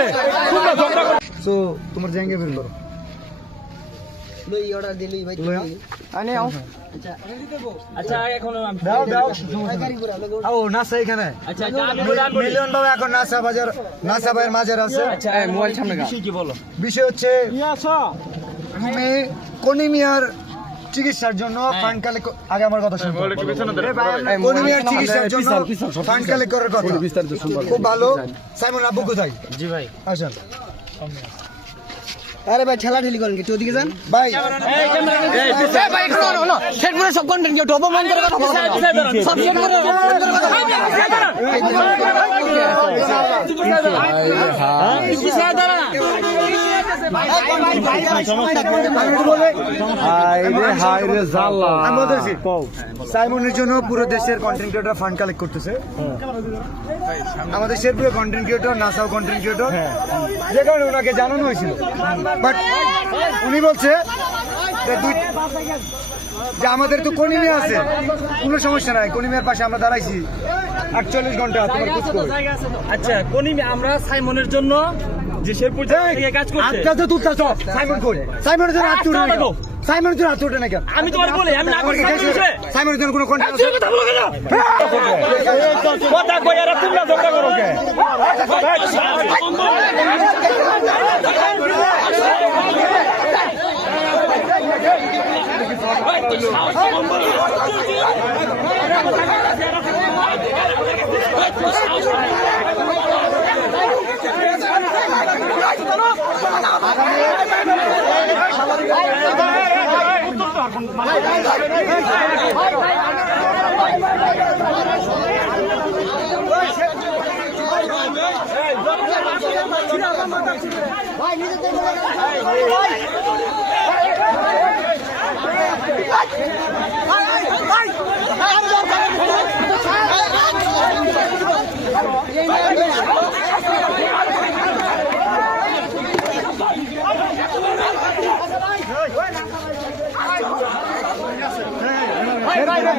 আছে তো তোমার জায়গা বের করো লই অর্ডার দিলি ভাই আনে আও আচ্ছা এখন দাও দাও গাড়ি ঘোড়া লাগো ও নাসা এখানে আচ্ছা আমি অর্ডার করি মিলিয়ন বাবা এখন নাসা বাজার নাসা ভাইয়ের মাঝে আছে আচ্ছা মোবাইল সামনে কি বলো বিষয় হচ্ছে তুমি কোনিমিয়ার চিকিৎসার জন্য ফান্ড কালেক্ট আগে আমার কথা শুনুন কোনিমিয়ার চিকিৎসার জন্য ফান্ড কালেক্ট করার কথা খুব ভালো সাইমন আব্বু কোথায় জি ভাই আসেন আরে ভাই ঠেলা ঠেলি করেন কি ওদিকে যান ভাই এই ক্যামেরা এই ভাই হলো সেট করে সব কন্টেন্ট কেউ টপ বন্ধ করে কথা বলো সব সেট করে সাইমনের জন্য পুরো দেশের কন্টেন্ট ক্রিয়েটর ফান্ড কালেক্ট করতেছে আমাদের শেরপুরে কন্টেন্ট ক্রিয়েটর নাসাও কন্টেন্ট ক্রিয়েটর যে কারণে ওনাকে জানানো হয়েছিল বাট উনি বলছে যে আমাদের তো কোনিমিয়া আছে কোনো সমস্যা নাই কোনিমিয়ার পাশে আমরা দাঁড়াইছি 48 ঘন্টা তোমার খোঁজ করবে আচ্ছা কোনি আমরা সাইমনের জন্য যে শেরপুর থেকে কাজ করছে আচ্ছা তো তুই তো সাইমন কই সাইমনের জন্য হাত তুলে না সাইমনের জন্য হাত তুলে না কেন আমি তোমার বলি আমি না করি সাইমনের জন্য কোনো কন্টেন্ট আছে কথা বলো কেন কথা কই আর তোমরা ঝগড়া করো কে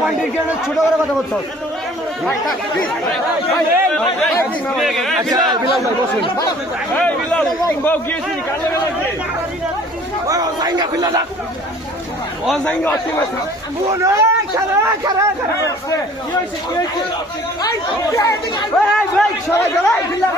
ভাই নিজেদের ছোট করে কথা বলতো আচ্ছা বিলাল ভাই বসুন এই বিলাল বাউ গিয়েছি কাল লাগছে ও জাইঙ্গা অতি মাছ বোন খারা খারা খারা কি হইছে এই ভাই সরে যাও বিলাল